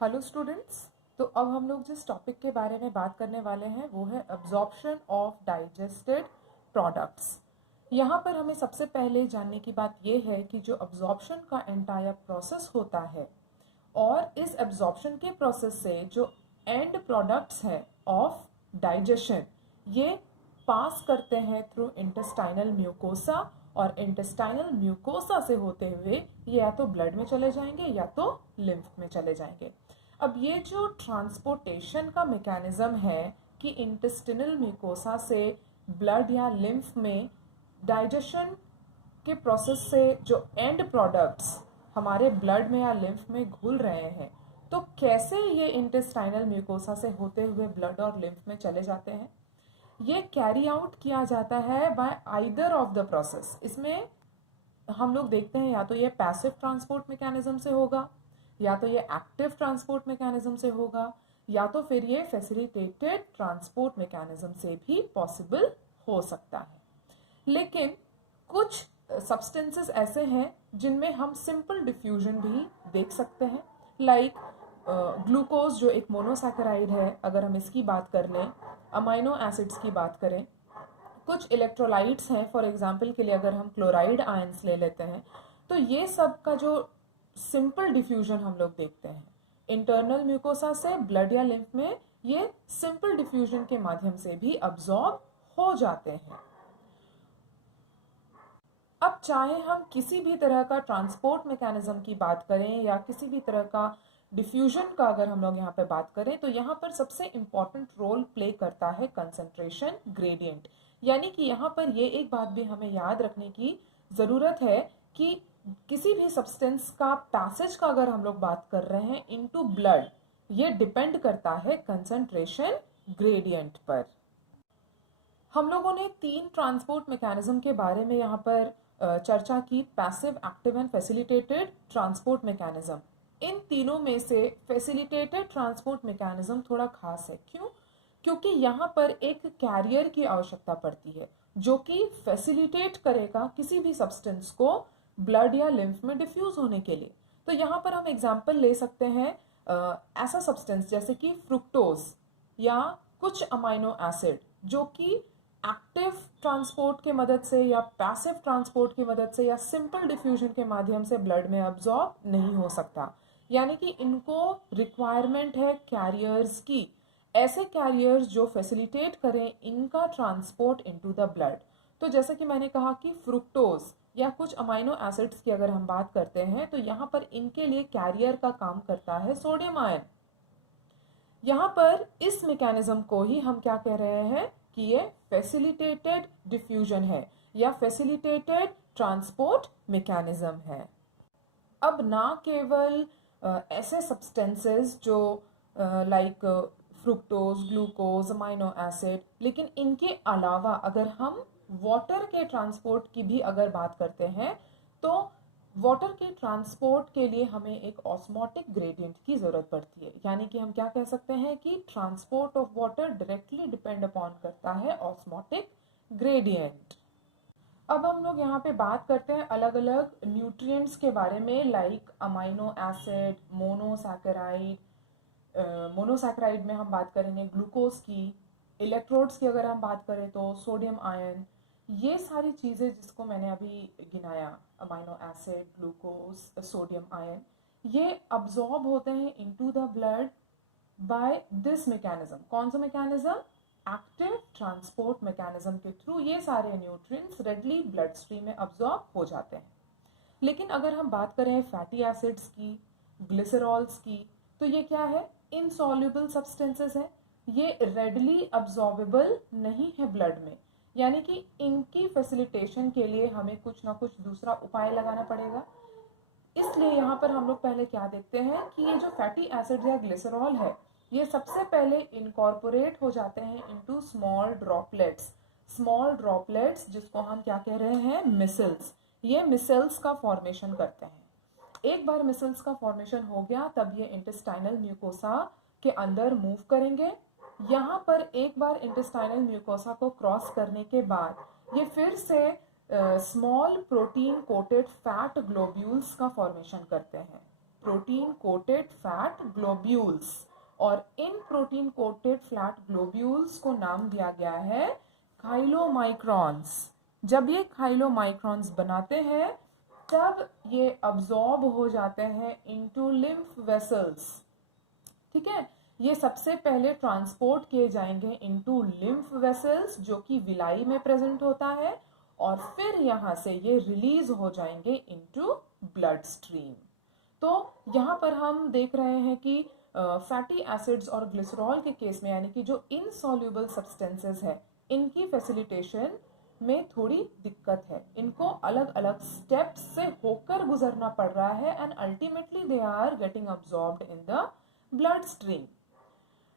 Hello students. तो अब हम लोग जिस टॉपिक के बारे में बात करने वाले हैं वो है अब्जॉर्प्शन ऑफ डाइजेस्टेड प्रोडक्ट्स। यहाँ पर हमें सबसे पहले जानने की बात ये है कि जो अब्जॉर्प्शन का एंटायर प्रोसेस होता है और इस अब्जॉर्प्शन के प्रोसेस से जो एंड प्रोडक्ट्स हैं ऑफ डाइजेशन ये पास करते हैं थ्रू इंटेस्टाइनल म्यूकोसा और इंटेस्टाइनल म्यूकोसा से होते हुए ये या तो ब्लड में चले जाएंगे या तो लिम्फ में चले जाएंगे। अब ये जो ट्रांसपोर्टेशन का मैकेनिज्म है कि इंटेस्टिनल म्यूकोसा से ब्लड या लिम्फ में डाइजेशन के प्रोसेस से जो एंड प्रोडक्ट्स हमारे ब्लड में या लिम्फ में घुल रहे हैं तो कैसे ये इंटेस्टाइनल म्यूकोसा से होते हुए ब्लड और लिम्फ में चले जाते हैं, ये कैरी आउट किया जाता है bye either of the process. इसमें हम लोग देखते हैं या तो ये पैसिव ट्रांसपोर्ट मैकेनिज्म से होगा या तो ये एक्टिव ट्रांसपोर्ट मैकेनिज्म से होगा या तो फिर ये फैसिलिटेटेड ट्रांसपोर्ट मैकेनिज्म से भी पॉसिबल हो सकता है। लेकिन कुछ सब्सटेंसेस ऐसे हैं जिनमें हम सिंपल डिफ्यूजन भी देख सकते हैं, लाइक ग्लूकोज जो एक मोनोसैकेराइड है, अगर हम इसकी बात कर लें, अमाइनो एसिड्स की बात करें, कुछ इलेक्ट्रोलाइट्स हैं, फॉर एग्जांपल के लिए अगर हम क्लोराइड आयंस ले लेते हैं तो ये सब का जो सिंपल डिफ्यूजन हम लोग देखते हैं इंटरनल म्यूकोसा से ब्लड या लिम्फ में, ये सिंपल डिफ्यूजन के माध्यम से भी अब्सॉर्ब हो जाते हैं। अब चाहे हम किसी भी तरह का ट्रांसपोर्ट मैकेनिज्म की बात करें या किसी भी तरह का डिफ्यूजन का अगर हम लोग यहाँ पे बात करें तो यहाँ पर सबसे इम्पॉर्टेंट रोल प्ले करता है कंसंट्रेशन ग्रेडियंट। यानी कि यहाँ पर ये एक बात भी हमें याद रखने की ज़रूरत है कि किसी भी सब्सटेंस का पैसेज का अगर हम लोग बात कर रहे हैं इनटू ब्लड, ये डिपेंड करता है कंसंट्रेशन ग्रेडियंट पर। हम लोगों ने 3 ट्रांसपोर्ट मैकेनिज्म के बारे में यहाँ पर चर्चा की, passive, active and facilitated transport mechanism. इन तीनों में से फैसिलिटेटेड ट्रांसपोर्ट मैकेनिज्म थोड़ा खास है। क्यों? क्योंकि यहाँ पर एक कैरियर की आवश्यकता पड़ती है जो कि फैसिलिटेट करेगा किसी भी सब्सटेंस को ब्लड या लिम्फ में डिफ्यूज होने के लिए। तो यहाँ पर हम एग्जाम्पल ले सकते हैं ऐसा सब्सटेंस जैसे कि फ्रुक्टोज या कुछ अमाइनो एसिड जो कि एक्टिव ट्रांसपोर्ट के मदद से या पैसिव ट्रांसपोर्ट की मदद से या सिंपल डिफ्यूजन के माध्यम से ब्लड में अब्सॉर्ब नहीं हो सकता। यानी कि इनको रिक्वायरमेंट है कैरियर्स की, ऐसे कैरियर्स जो फैसिलिटेट करें इनका ट्रांसपोर्ट इनटू द ब्लड। तो जैसे कि मैंने कहा कि फ्रुक्टोज या कुछ अमाइनो एसिड्स की अगर हम बात करते हैं तो यहाँ पर इनके लिए कैरियर का काम करता है सोडियम आयन। यहाँ पर इस मैकेनिज्म को ही हम क्या कह रहे हैं कि ये फैसिलिटेटेड डिफ्यूजन है या फैसिलिटेटेड ट्रांसपोर्ट मैकेनिज्म है। अब ना केवल ऐसे सब्सटेंसेस जो like fructose, glucose, amino acid, लेकिन इनके अलावा अगर हम वाटर के ट्रांसपोर्ट की भी अगर बात करते हैं तो वाटर के ट्रांसपोर्ट के लिए हमें एक ऑस्मोटिक ग्रेडियंट की ज़रूरत पड़ती है। यानी कि हम क्या कह सकते हैं कि transport of water directly depend upon करता है ऑस्मोटिक ग्रेडियंट। अब हम लोग यहाँ पे बात करते हैं अलग अलग न्यूट्रिएंट्स के बारे में, लाइक अमाइनो एसिड, मोनोसैकेराइड में हम बात करेंगे ग्लूकोज की, इलेक्ट्रोड्स की अगर हम बात करें तो सोडियम आयन। ये सारी चीज़ें जिसको मैंने अभी गिनाया, amino acid, glucose, sodium ion, ये अब्जॉर्ब होते हैं into the blood by this mechanism. कौन सा मैकेनिज्म? एक्टिव ट्रांसपोर्ट मैकेनिज्म के थ्रू ये सारे न्यूट्रिएंट्स रेडली ब्लड स्ट्रीम में अब्जॉर्ब हो जाते हैं। लेकिन अगर हम बात करें फैटी एसिड्स की, ग्लिसरॉल्स की, तो ये क्या है? इनसॉल्युबल सब्सटेंसेस हैं, ये रेडली अब्जॉर्बेबल नहीं है ब्लड में। यानी कि इनकी फैसिलिटेशन के लिए हमें कुछ ना कुछ दूसरा उपाय लगाना पड़ेगा। इसलिए यहाँ पर हम लोग पहले क्या देखते हैं कि ये जो फैटी एसिड या ग्लिसरॉल है ये सबसे पहले इनकॉर्पोरेट हो जाते हैं इनटू स्मॉल ड्रॉपलेट्स जिसको हम क्या कह रहे हैं? मिसल्स। ये मिसल्स का फॉर्मेशन करते हैं। एक बार मिसल्स का फॉर्मेशन हो गया तब ये इंटेस्टाइनल म्यूकोसा के अंदर मूव करेंगे। यहाँ पर एक बार इंटेस्टाइनल म्यूकोसा को क्रॉस करने के बाद ये फिर से small protein coated fat globules का फॉर्मेशन करते हैं। प्रोटीन कोटेड फैट ग्लोब्यूल्स, और इन प्रोटीन कोटेड फ्लैट ग्लोब्यूल्स को नाम दिया गया है काइलोमाइक्रॉन्स। जब ये काइलोमाइक्रॉन्स बनाते हैं तब ये अब्जॉर्ब हो जाते हैं इनटू लिम्फ वेसल्स। ठीक है, ये सबसे पहले ट्रांसपोर्ट किए जाएंगे इनटू लिम्फ वेसल्स जो कि विलाई में प्रेजेंट होता है, और फिर यहाँ से ये रिलीज हो जाएंगे इनटू ब्लड स्ट्रीम। तो यहाँ पर हम देख रहे हैं कि फैटी एसिड्स और ग्लिसरॉल के केस में, यानी कि जो इनसॉल्युबल सब्सटेंसेस है, इनकी फैसिलिटेशन में थोड़ी दिक्कत है। इनको अलग अलग स्टेप्स से होकर गुजरना पड़ रहा है and ultimately they are getting absorbed in the bloodstream.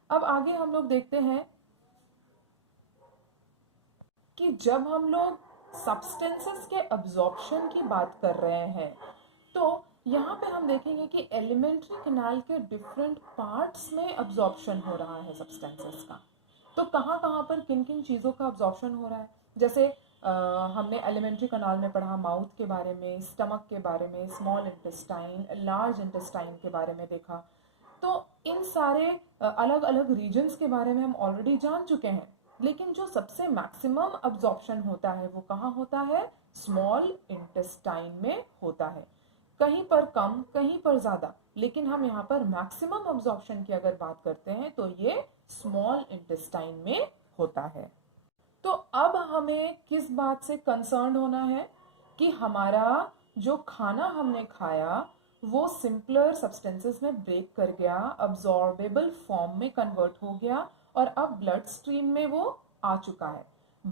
अब आगे हम लोग देखते हैं कि जब हम लोग सब्सटेंसेस के अब्जॉर्प्शन की बात कर रहे हैं तो यहाँ पे हम देखेंगे कि एलिमेंट्री कैनाल के डिफरेंट पार्ट्स में अब्जॉर्प्शन हो रहा है सब्सटेंसेस का। तो कहाँ कहाँ पर किन किन चीज़ों का अब्जॉर्प्शन हो रहा है, जैसे हमने एलिमेंट्री कैनाल में पढ़ा माउथ के बारे में, स्टमक के बारे में, स्मॉल इंटेस्टाइन, लार्ज इंटेस्टाइन के बारे में देखा। तो इन सारे अलग अलग रीजन्स के बारे में हम ऑलरेडी जान चुके हैं, लेकिन जो सबसे मैक्सिमम अब्जॉर्प्शन होता है वो कहाँ होता है? स्मॉल इंटेस्टाइन में होता है। कहीं पर कम, कहीं पर ज़्यादा, लेकिन हम यहाँ पर मैक्सिमम अब्जॉर्प्शन की अगर बात करते हैं तो ये स्मॉल इंटेस्टाइन में होता है। तो अब हमें किस बात से कंसर्न होना है कि हमारा जो खाना हमने खाया वो सिंपलर सब्सटेंसेस में ब्रेक कर गया, अब्जॉर्बेबल फॉर्म में कन्वर्ट हो गया और अब ब्लड स्ट्रीम में वो आ चुका है।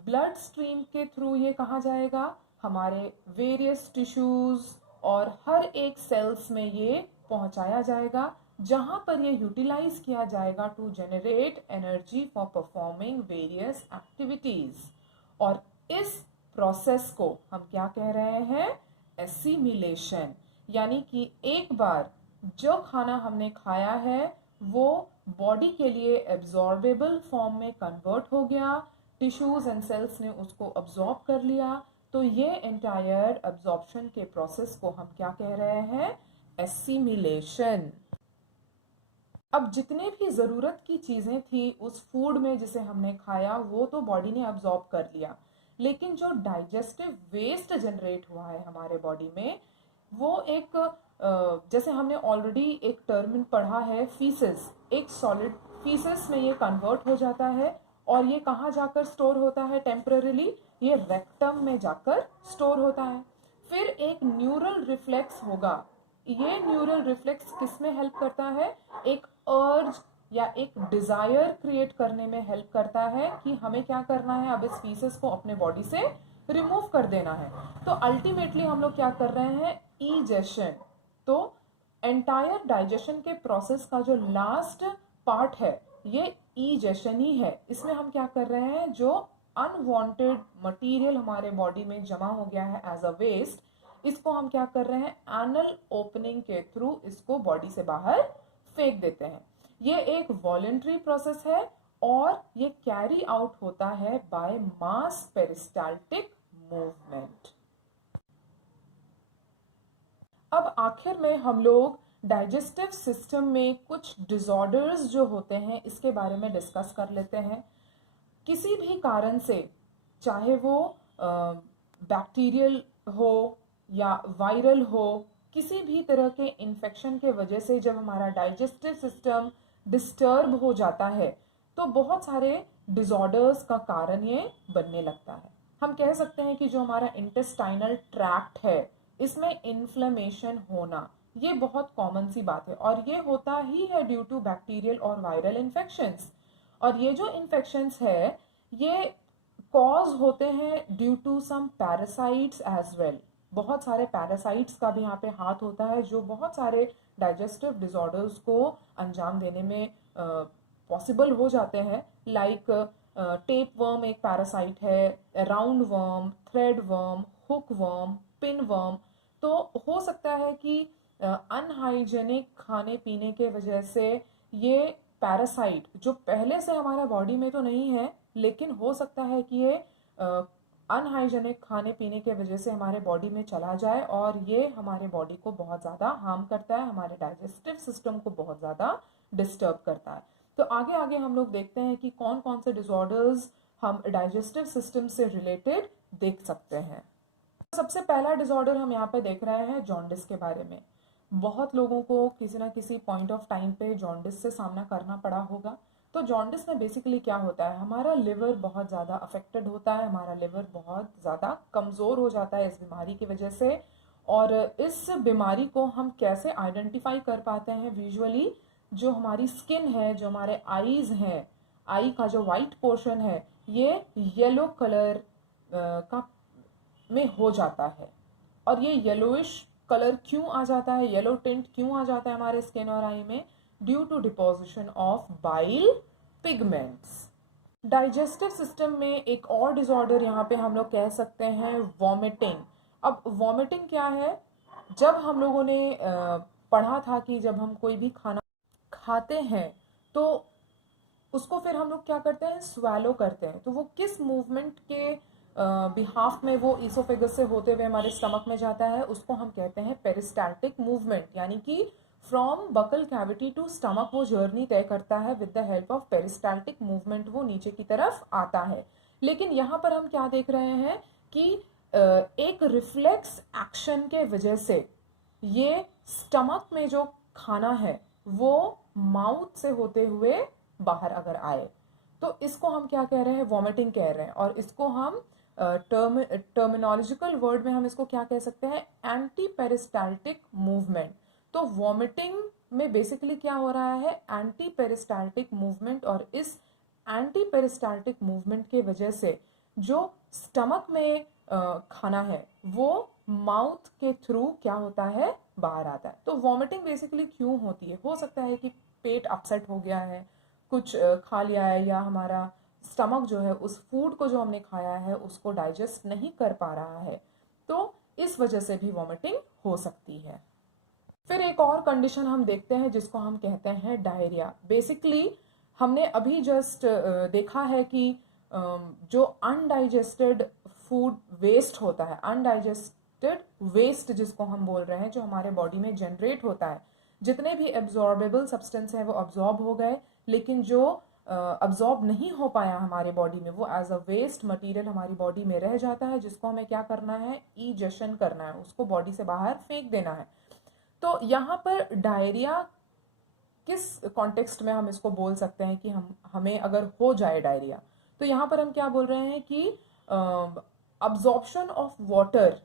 ब्लड स्ट्रीम के थ्रू ये कहाँ जाएगा? हमारे वेरियस टिश्यूज और हर एक सेल्स में ये पहुंचाया जाएगा, जहां पर ये यूटिलाइज किया जाएगा to generate energy for performing various activities. और इस प्रोसेस को हम क्या कह रहे हैं? एसिमिलेशन। यानी कि एक बार जो खाना हमने खाया है वो बॉडी के लिए एब्जॉर्बेबल फॉर्म में कन्वर्ट हो गया, टिश्यूज एंड सेल्स ने उसको अब्जॉर्ब कर लिया, तो ये एंटायर अब्जॉर्प्शन के प्रोसेस को हम क्या कह रहे हैं? एसिमिलेशन। अब जितने भी ज़रूरत की चीज़ें थी उस फूड में जिसे हमने खाया वो तो बॉडी ने अब्जॉर्ब कर लिया, लेकिन जो डाइजेस्टिव वेस्ट जनरेट हुआ है हमारे बॉडी में वो एक जैसे हमने ऑलरेडी एक टर्म पढ़ा है फीसेस, एक सॉलिड फीसेस में ये कन्वर्ट हो जाता है और ये कहाँ जाकर स्टोर होता है टेम्पररीली? ये रेक्टम में जाकर स्टोर होता है। फिर एक न्यूरल रिफ्लेक्स होगा। ये न्यूरल रिफ्लेक्स किस में हेल्प करता है? एक अर्ज या एक डिजायर क्रिएट करने में हेल्प करता है कि हमें क्या करना है, अब इस फीसेस को अपने बॉडी से रिमूव कर देना है। तो अल्टीमेटली हम लोग क्या कर रहे हैं? ईजेशन। तो एंटायर डाइजेशन के प्रोसेस का जो लास्ट पार्ट है ये ईजेशन ही है। इसमें हम क्या कर रहे हैं? जो अनवांटेड मटेरियल हमारे बॉडी में जमा हो गया है एज अ वेस्ट, इसको हम क्या कर रहे हैं? एनल ओपनिंग के थ्रू इसको बॉडी से बाहर फेंक देते हैं। ये एक वॉलंटरी प्रोसेस है और ये कैरी आउट होता है बाय मास पेरिस्टाल्टिक मूवमेंट। अब आखिर में हम लोग डाइजेस्टिव सिस्टम में कुछ डिसऑर्डर्स जो होते हैं इसके बारे में डिस्कस कर लेते हैं। किसी भी कारण से, चाहे वो बैक्टीरियल हो या वायरल हो, किसी भी तरह के इन्फेक्शन के वजह से जब हमारा डाइजेस्टिव सिस्टम डिस्टर्ब हो जाता है तो बहुत सारे डिसऑर्डर्स का कारण ये बनने लगता है। हम कह सकते हैं कि जो हमारा इंटेस्टाइनल ट्रैक्ट है इसमें इन्फ्लेमेशन होना ये बहुत कॉमन सी बात है और ये होता ही है ड्यू टू बैक्टीरियल और वायरल इन्फेक्शंस। और ये जो इन्फेक्शंस है ये कॉज होते हैं due to some parasites as well. बहुत सारे पैरासाइट्स का भी यहाँ पे हाथ होता है जो बहुत सारे डाइजेस्टिव डिसऑर्डर्स को अंजाम देने में पॉसिबल हो जाते हैं। लाइक टेप वर्म एक पैरासाइट है, round worm, thread worm, hook worm, pin worm. तो हो सकता है कि अनहाइजेनिक खाने पीने के वजह से ये पैरासाइट जो पहले से हमारा बॉडी में तो नहीं है लेकिन हो सकता है कि ये अनहाइजेनिक खाने पीने के वजह से हमारे बॉडी में चला जाए और ये हमारे बॉडी को बहुत ज़्यादा हार्म करता है, हमारे डाइजेस्टिव सिस्टम को बहुत ज़्यादा डिस्टर्ब करता है। तो आगे आगे हम लोग देखते हैं कि कौन कौन से डिसऑर्डर्स हम डाइजेस्टिव सिस्टम से रिलेटेड देख सकते हैं। सबसे पहला डिसऑर्डर हम यहाँ पे देख रहे हैं जॉन्डिस के बारे में। बहुत लोगों को किसी ना किसी पॉइंट ऑफ टाइम पे जॉन्डिस से सामना करना पड़ा होगा। तो जॉन्डिस में बेसिकली क्या होता है, हमारा लिवर बहुत ज़्यादा अफेक्टेड होता है, हमारा लिवर बहुत ज़्यादा कमज़ोर हो जाता है इस बीमारी की वजह से। और इस बीमारी को हम कैसे आइडेंटिफाई कर पाते हैं विजुअली, जो हमारी स्किन है, जो हमारे आईज हैं, आई का जो वाइट पोर्शन है ये येलो कलर का में हो जाता है। और ये येलोइश कलर क्यों आ जाता है, येलो टिंट क्यों आ जाता है हमारे स्किन और आई में, due to deposition of bile pigments. Digestive system में एक और डिसऑर्डर यहाँ पे हम लोग कह सकते हैं वॉमिटिंग। अब वॉमिटिंग क्या है, जब हम लोगों ने पढ़ा था कि जब हम कोई भी खाना खाते हैं तो उसको फिर हम लोग क्या करते हैं, स्वेलो करते हैं। तो वो किस मूवमेंट के बिहाफ में वो ईसोफेगस से होते हुए हमारे स्टमक में जाता है, उसको हम कहते हैं पेरिस्टाल्टिक मूवमेंट, यानी कि from buccal cavity to stomach वो जर्नी तय करता है। With the help of peristaltic movement वो नीचे की तरफ आता है। लेकिन यहाँ पर हम क्या देख रहे हैं कि एक रिफ्लेक्स एक्शन के वजह से ये स्टमक में जो खाना है वो माउथ से होते हुए बाहर अगर आए तो इसको हम क्या कह रहे हैं, वॉमिटिंग कह रहे हैं। और इसको हम टर्मिनोलॉजिकल वर्ड में हम इसको क्या कह सकते हैं, एंटी पेरिस्टाल्टिक मूवमेंट। तो वॉमिटिंग में बेसिकली क्या हो रहा है, एंटी पेरिस्टाल्टिक मूवमेंट। और इस एंटी पेरिस्टाल्टिक मूवमेंट के वजह से जो स्टमक में खाना है वो माउथ के थ्रू क्या होता है, बाहर आता है। तो वॉमिटिंग बेसिकली क्यों होती है, हो सकता है कि पेट अपसेट हो गया है, कुछ खा लिया है, या हमारा स्टमक जो है उस फूड को जो हमने खाया है उसको डाइजेस्ट नहीं कर पा रहा है, तो इस वजह से भी वॉमिटिंग हो सकती है। फिर एक और कंडीशन हम देखते हैं जिसको हम कहते हैं डायरिया। बेसिकली हमने अभी जस्ट देखा है कि जो अनडाइजेस्टेड फूड वेस्ट होता है, अनडाइजेस्टेड वेस्ट जिसको हम बोल रहे हैं, जो हमारे बॉडी में जनरेट होता है, जितने भी एब्जॉर्बेबल सब्सटेंस हैं वो अब्जॉर्ब हो गए, लेकिन जो अब्जॉर्ब नहीं हो पाया हमारे बॉडी में वो एज अ वेस्ट मटेरियल हमारी बॉडी में रह जाता है, जिसको हमें क्या करना है, इजेशन करना है, उसको बॉडी से बाहर फेंक देना है। तो यहाँ पर डायरिया किस कॉन्टेक्स्ट में हम इसको बोल सकते हैं कि हमें अगर हो जाए डायरिया, तो यहाँ पर हम क्या बोल रहे हैं कि अब्जॉर्प्शन ऑफ वाटर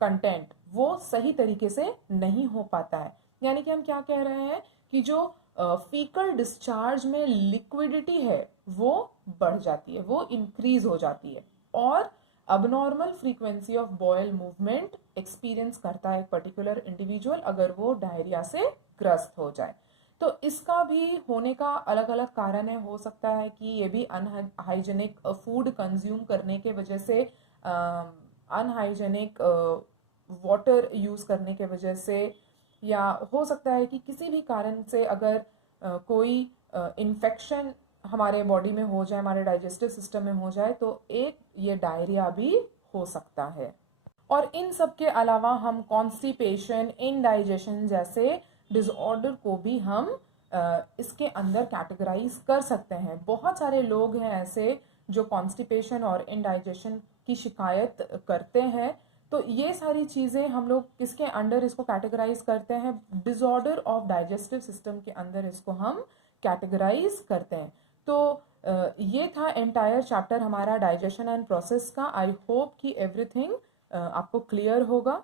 कंटेंट वो सही तरीके से नहीं हो पाता है। यानी कि हम क्या कह रहे हैं कि जो फीकल डिस्चार्ज में लिक्विडिटी है वो बढ़ जाती है, वो इंक्रीज हो जाती है, और abnormal frequency of bowel movement experience करता है एक पर्टिकुलर इंडिविजुअल अगर वो डायरिया से ग्रस्त हो जाए। तो इसका भी होने का अलग अलग कारण है। हो सकता है कि ये भी अनहाइजेनिक फूड कंज्यूम करने के वजह से, अनहाइजेनिक वाटर यूज़ करने के वजह से, या हो सकता है कि किसी भी कारण से अगर कोई इन्फेक्शन हमारे बॉडी में हो जाए, हमारे डाइजेस्टिव सिस्टम में हो जाए, तो एक ये डायरिया भी हो सकता है। और इन सब के अलावा हम कॉन्स्टिपेशन, इनडाइजेशन जैसे डिसऑर्डर को भी हम इसके अंदर कैटेगराइज कर सकते हैं। बहुत सारे लोग हैं ऐसे जो कॉन्स्टिपेशन और इनडाइजेशन की शिकायत करते हैं। तो ये सारी चीज़ें हम लोग किसके अंडर इसको कैटेगराइज करते हैं, डिसऑर्डर ऑफ डाइजेस्टिव सिस्टम के अंदर इसको हम कैटेगराइज करते हैं। तो ये था एंटायर चैप्टर हमारा डाइजेशन एंड प्रोसेस का। आई होप कि एवरीथिंग आपको क्लियर होगा।